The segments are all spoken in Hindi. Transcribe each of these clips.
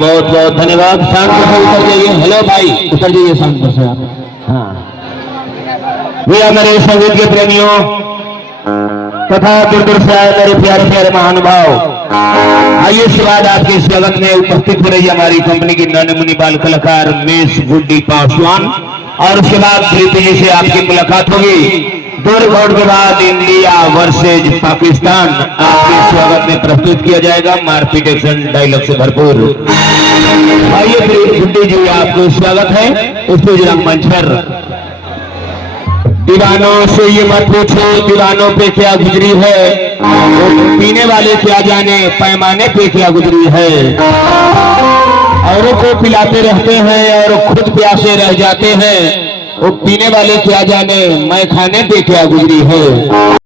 बहुत बहुत धन्यवाद। शांत से उतर जाइए। हेलो भाई, उतर जाइए शांत से आप। हाँ भैया, मेरे संगीत के प्रेमियों तथा दूर दूर से आए मेरे प्यारे प्यारे महानुभाव, आइए इसके बाद आपके स्वागत में उपस्थित हो रही है हमारी कंपनी की नन्हे मुनि बाल कलाकार मिस गुड्डी पासवान। और उसके बाद प्रीति जी से आपकी मुलाकात होगी। 2 रिकॉर्ड के बाद इंडिया वर्सेज पाकिस्तान आपके स्वागत में प्रस्तुत किया जाएगा, मारपीट एक्शन डायलॉग से भरपूर। आइए गुड्डी जी, आपको स्वागत है स्टेज मंच पर। दीवानों से ये मत पूछो दीवानों पे क्या गुजरी है, पीने वाले क्या जाने पैमाने पे क्या गुजरी है। औरों को पिलाते रहते हैं और खुद प्यासे रह जाते हैं, वो पीने वाले क्या जाने मैं खाने पे क्या गुजरी है।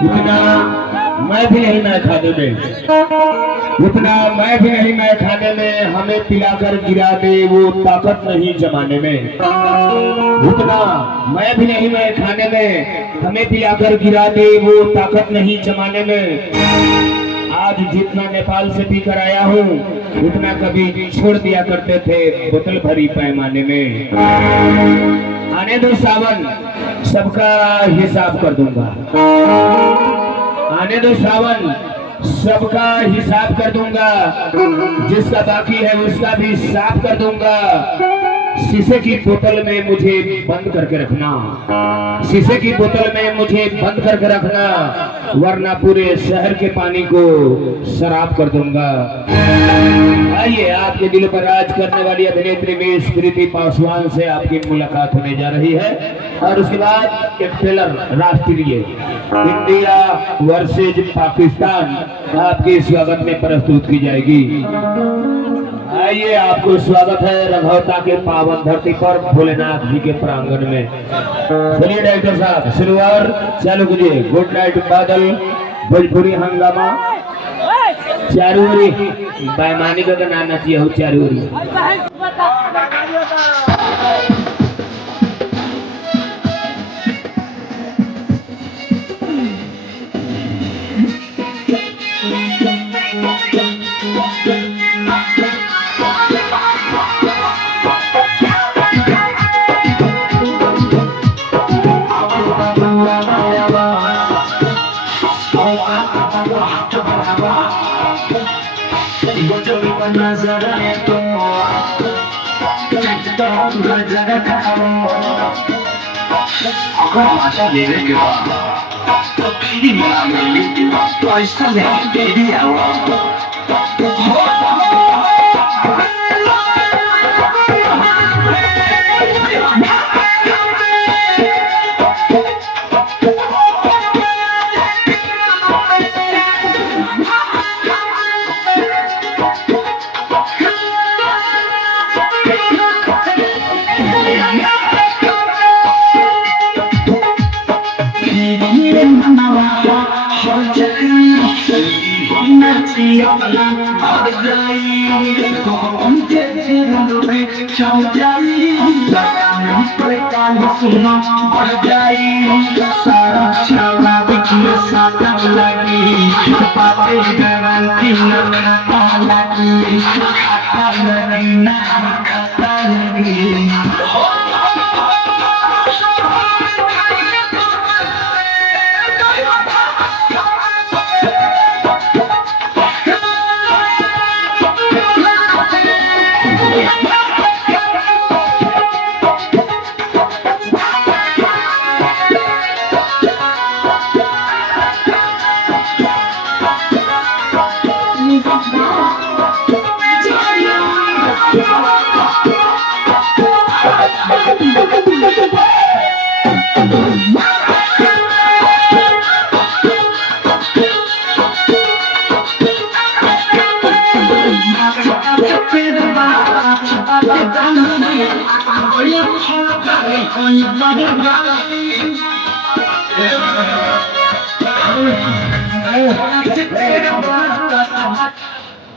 उतना मैं भी नहीं मैं खाने में, उतना मैं भी नहीं मैं खाने में, हमें पिलाकर गिरा दे वो ताकत नहीं जमाने में। उतना मैं भी नहीं मैं खाने में, हमें पिलाकर गिरा दे वो ताकत नहीं जमाने में। आज जितना नेपाल से पी कर आया हूँ उतना कभी छोड़ दिया करते थे बोतल भरी पैमाने में। आने दो सावन, सबका हिसाब कर दूंगा। आने दो सावन, सबका हिसाब कर दूंगा। जिसका बाकी है उसका भी साफ कर दूंगा। शीशे की बोतल में मुझे बंद करके रखना, शीशे की बोतल में मुझे बंद करके रखना, वरना पूरे शहर के पानी को शराब कर दूंगा। आइए, आपके दिल पर राज करने वाली अभिनेत्री मिस प्रीति पासवान से आपकी मुलाकात होने जा रही है। और उसके बाद एक ट्रेलर राष्ट्रीय इंडिया वर्सेज पाकिस्तान आपके स्वागत में प्रस्तुत की जाएगी। आइए, आपको स्वागत है रघौता के पावन धरती पर भोलेनाथ जी के प्रांगण में। चलिए डायरेक्टर साहब, शुरुआत चालू कीजिए। गुड नाइट बादल, भोजपुरी हंगामा। चारूरी बेईमानी का नाना चाहिए हो चारूरी।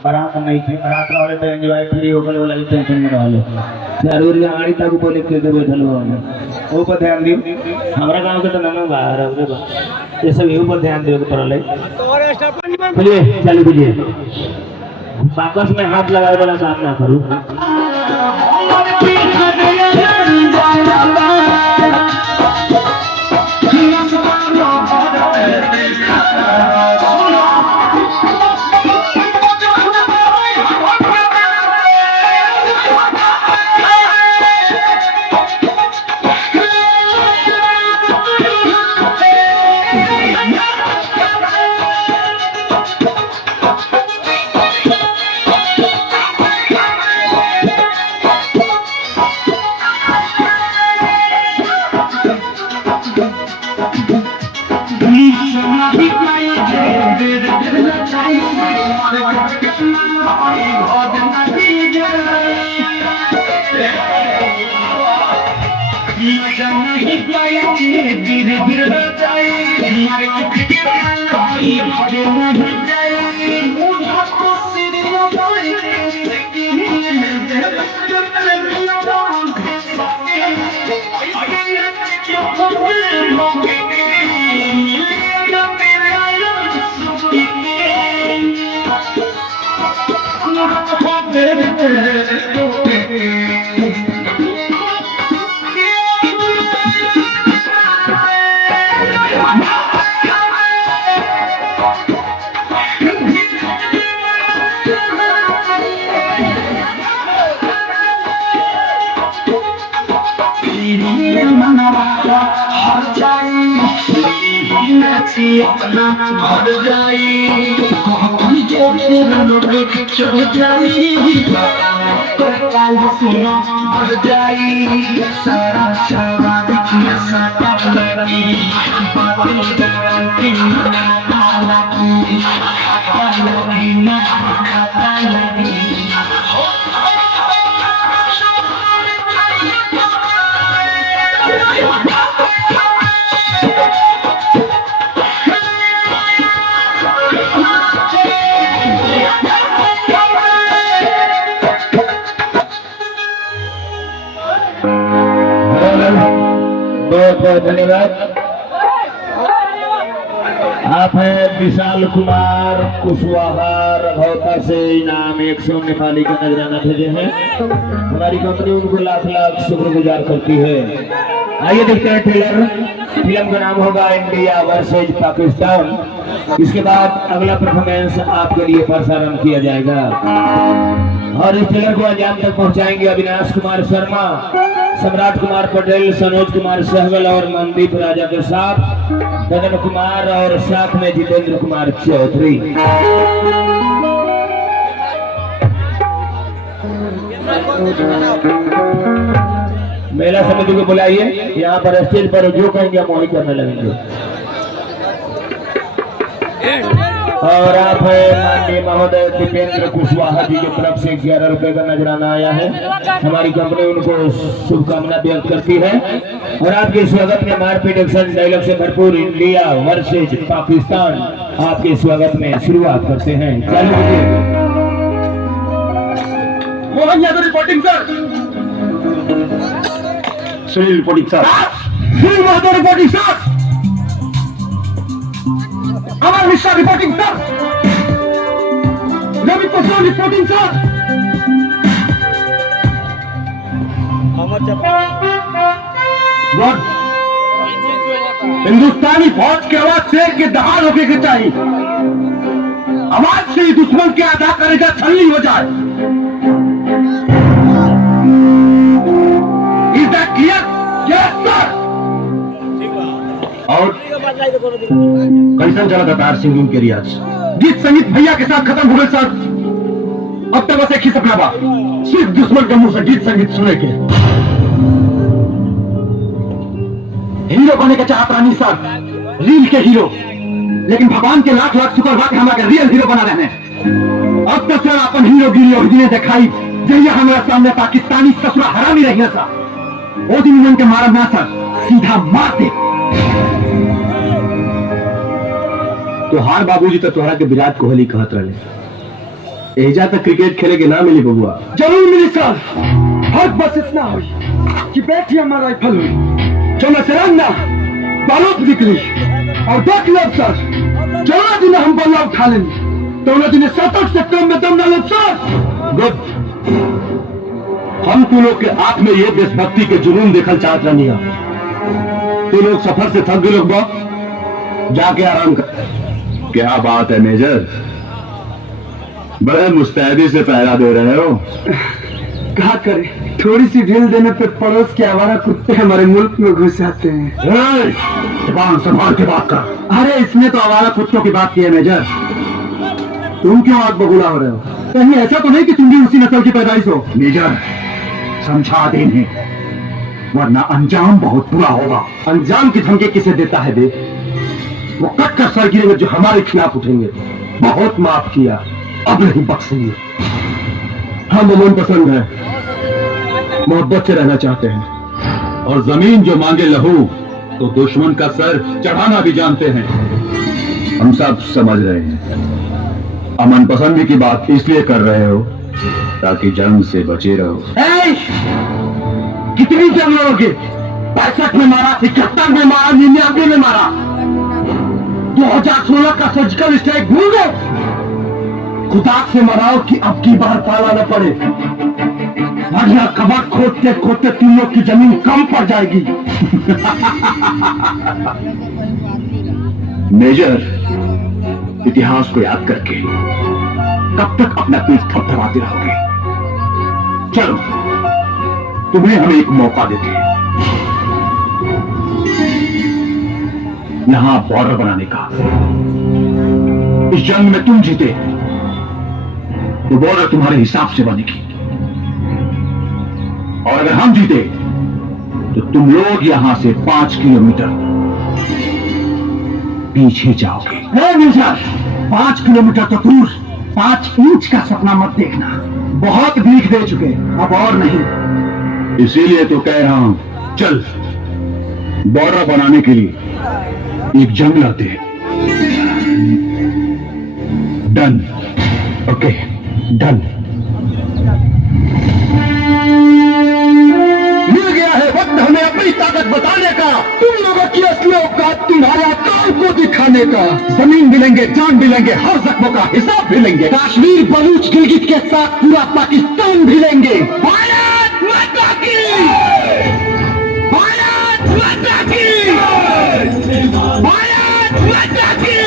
बारात नहीं थी, बारात वाले तो एंजॉय फ्री होकर वाला टेंशन में रह लो। जरूरी आड़ी तक बोले के बैठल हो वो पर ध्यान दियो। हमारा गांव के तो नाना बाहर है बा ये सब ऊपर ध्यान देवे के पड़ल है। चलिए चालू कीजिए। बाकस में हाथ लगाए वाला काम ना करूं। बहुत बहुत धन्यवाद। आप हैं विशाल कुमार कुशवाहा रघौता से इनाम 100 नेपाली का नजराना भेजे हैं। हमारी कंपनी उनको लाख लाख शुक्रगुजार करती है। आइए देखते हैं ट्रेलर। फिल्म का नाम होगा इंडिया वर्सेज पाकिस्तान। इसके बाद अगला परफॉर्मेंस आपके लिए प्रसारण किया जाएगा और इस ट्रेलर को अंजाम तक पहुंचाएंगे अविनाश कुमार शर्मा, सम्राट कुमार पटेल, सनोज कुमार सहगल और मनदीप राजा के साथ ददन कुमार और साथ में जितेंद्र कुमार चौधरी। मेला समिति को बुलाइए। यहाँ पर स्टेज पर जो कहेंगे हम वही करने लगेंगे। और आप माननीय महोदय दीपेंद्र कुशवाहा जी की तरफ से 11 रुपए का नजराना आया है। हमारी कंपनी उनको शुभकामना व्यक्त करती है और आपके स्वागत में मारपीट एक्शन डायलॉग से भरपूर इंडिया वर्सेज पाकिस्तान आपके स्वागत में शुरुआत करते हैं। चालू कीजिए। Mohan Yadav reporting sir. Sunil reporting sir. Sunil Yadav reporting sir. Amar Mishra reporting sir. Ravi Paswan reporting sir. हिंदुस्तानी फौज के आवाज से कि दहाड़ होके के चाहिए। आवाज से ही दुश्मन के अदा करेगा छलनी हो जाए। Is that clear? Yes sir. और कैसन चला था तार सिंगिंग के रियाज? गीत संगीत भैया के साथ खत्म हो गए सर। अब तक बस एक ही सपना बा, सिर्फ दुश्मन के मुंह से गीत संगीत सुने के। हीरो बनने का चाहत रानी सर, रील के हीरो। लेकिन भगवान के लाख लाख शुक्र बा कि हमारे रियल हीरो बना रहे हैं। अब तक सर अपन हीरोगिरी और दिने दिखाई जहिया हमारे सामने पाकिस्तानी ससुरा हरामी रही सर। वो दिन उनके मारा ना सर, सीधा मार दे। तोहार बाबूजी तो तोहरा के विराट कोहली कहत रहे। एजा तक क्रिकेट खेले के ना मिली बबुआ। जरूर मिली सर। हर बस इतना हुई कि बैठी हमारा राइफल हुई, जो मैं तिरंगा बारूद निकली और देख लो सर, जो दिन हम बल्ला उठा लेंगे तो दिन 7 से कम में दम ना लो सर। गुड। हम तू लोग के आंख में ये देशभक्ति के जुनून देखल चाहत रही। तू लोग सफर से थक गए लोग बा, जाके आराम कर। क्या बात है मेजर, बड़े मुस्तैदी से पहरा दे रहे हो। क्या करें, थोड़ी सी ढील देने पे पड़ोस के आवारा कुत्ते हमारे मुल्क में घुस जाते हैं। जुबान संभाल के बात कर। अरे इसने तो आवारा कुत्तों की बात की है मेजर। तुम क्यों आग बबूला हो रहे हो? कहीं ऐसा तो नहीं कि तुम भी उसी नस्ल की पैदाइश हो? मेजर समझा देने, वरना अंजाम बहुत बुरा होगा। अंजाम की धमकी किसे देता है बे? वो कट कर सर गिरेंगे जो हमारे खिलाफ उठेंगे। बहुत माफ किया, अब नहीं बख्शेंगे। हम अमन पसंद है, मोहब्बत से रहना चाहते हैं और जमीन जो मांगे लहू तो दुश्मन का सर चढ़ाना भी जानते हैं। हम सब समझ रहे हैं। अमन पसंदी की बात इसलिए कर रहे हो ताकि जंग से बचे रहो। कितनी जंग लड़ोगे? 65 में मारा, 71 में मारा, 99 में मारा। 2016 का सर्जिकल स्ट्राइक भूल गए? खुदा से मराओ कि अब की बार पाला न पड़े, वरना कबर खोदते खोदते तुम लोग की जमीन कम पड़ जाएगी। मेजर, इतिहास को याद करके कब तक अपना पीठ थपथपाते रहोगे? चलो तुम्हें हम एक मौका देते हैं, यहां बॉर्डर बनाने का। इस जंग में तुम जीते तो बॉर्डर तुम्हारे हिसाब से बनेगी, और अगर हम जीते तो तुम लोग यहां से 5 किलोमीटर पीछे जाओगे। 5 किलोमीटर तो दूर, 5 इंच का सपना मत देखना। बहुत भीख दे चुके, अब और नहीं। इसीलिए तो कह रहा हूं, चल बॉर्डर बनाने के लिए एक जंग लाते हैं। डन? Okay done. मिल गया है वक्त हमें अपनी ताकत बताने का। तुम लोगों की असली औकात तुम्हारे अकाल को दिखाने का। जमीन भी लेंगे, जान भी लेंगे, हर जख्मों का हिसाब भी लेंगे। कश्मीर, बलूच, गिलगित के साथ पूरा पाकिस्तान भी लेंगे। भारत माता की! भारत माता की! भारत माता की!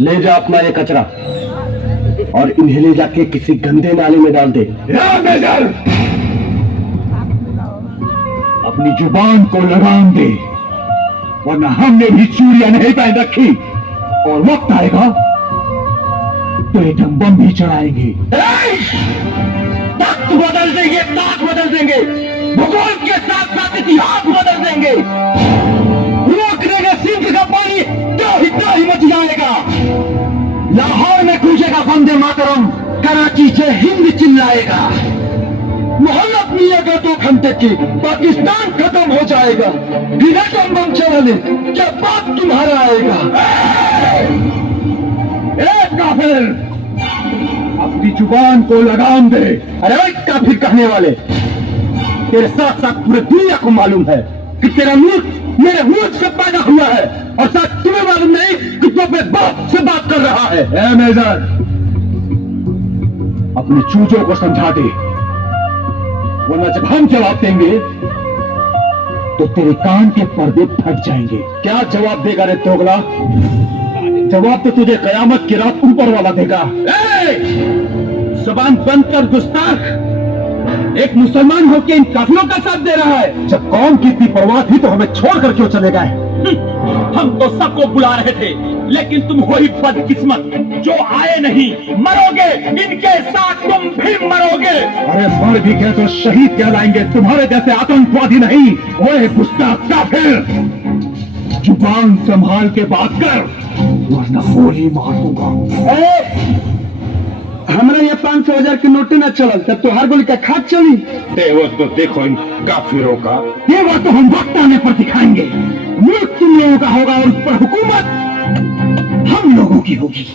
ले जा अपना ये कचरा और इन्हें ले जाके किसी गंदे नाले में डाल दे। मेजर, अपनी जुबान को लगाम दे, वरना हमने भी चूड़ियां नहीं पहन रखी और वक्त आएगा तो एक बम भी चढ़ाएंगे। तख्त बदल देंगे, ताक बदल देंगे, भूगोल के साथ साथ इतिहास बदल देंगे। रोक देंगे सिंध का पानी, ही मच जाएगा। लाहौर में गूंजेगा वंदे मातरम, कराची से हिंद चिल्लाएगा। मोहल्लत मिलेगा 2 घंटे की, पाकिस्तान खत्म हो जाएगा। बिना बम चलाने क्या बात तुम्हारा आएगा? काफिर, अपनी जुबान को लगाम दे। अरे काफिर कहने वाले, तेरे साथ साथ पूरे दुनिया को मालूम है कि तेरा मुल्क मेरे मुल्क से पैदा हुआ है, और साथ तुम्हें मालूम नहीं कि तू अपने बाप से बात कर रहा है। मेजर, अपने चूजों को समझा दे, वरना जब हम जवाब देंगे तो तेरे कान के पर्दे फट जाएंगे। क्या जवाब देगा रे दोगला? जवाब तो तुझे कयामत की रात ऊपर वाला देगा। जुबान बंद कर गुस्ताख, एक मुसलमान होकर इन काफिरों का साथ दे रहा है। जब कौम की इतनी परवाह थी तो हमें छोड़कर क्यों चले गए? हम तो सबको बुला रहे थे, लेकिन तुम हो ही बदकिस्मत जो आए नहीं। मरोगे, इनके साथ तुम भी मरोगे। अरे मर भी गए तो शहीद कहलाएंगे, तुम्हारे जैसे आतंकवादी नहीं। ओए गुस्ताख काफिर, जुबान संभाल के बात कर, वरना गोली मार दूंगा। हमारे ये 500,000 की नोटें न चलल तब तो हर गोली का खाद चली। तो देखो इन काफिरों का। ये बात तो हम वक्त आने पर दिखाएंगे। मुल्क तुम लोगों का होगा और उस पर हुकूमत हम लोगों की होगी।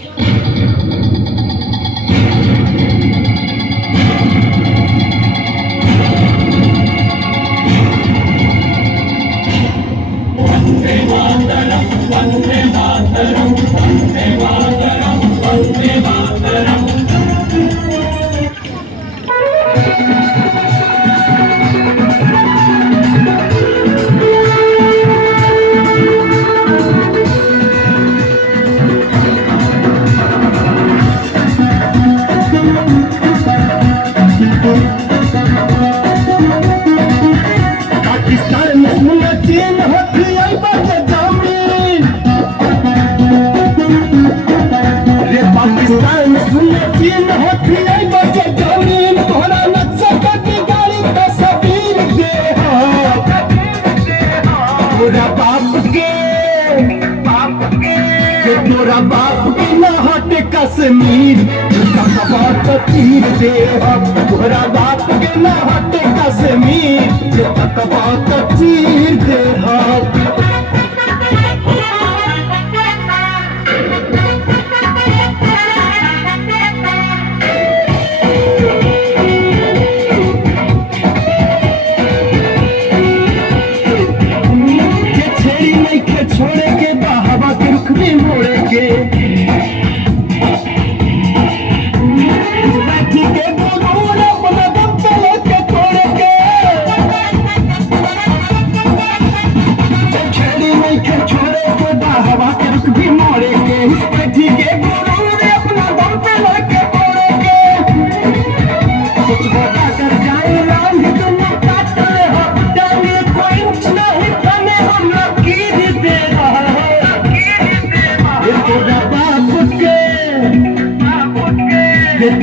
तोरा बाप के लहट कश्मीर तीर दे, तोरा बाप के लहट कश्मीर तीर दे।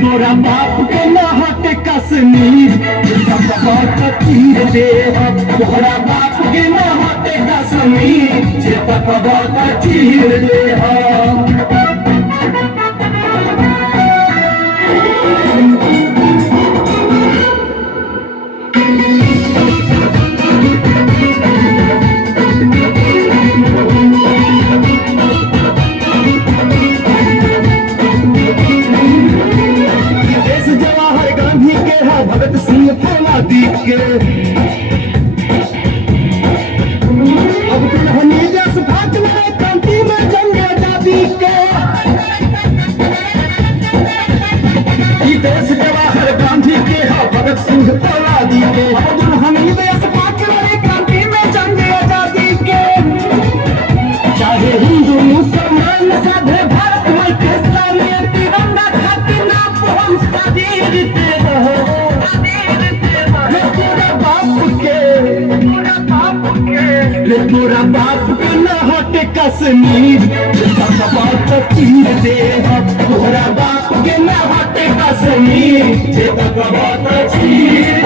तोरा बाप के नहट कश्मीर तीर दे तोरा बाप के नहट कश्मीर जे तक तीर दे भगत सिंह फौलादी के अब्दुल हमीद अशफाक लड़े क्रांति में जंग आजादी के देश जवाहर गांधी के भगत सिंह फौलादी के अब्दुल हमीद अशफाक लड़े क्रांति में जंग आजादी के चाहे हिंदू मुसलमान सभे भारत में के सामने तिरंगा खातिर ना हम सजीर दे रहो तोरा बाप के नहट कश्मीर तीर दे तोरा बाप के नहट कश्मीर जे तक चीर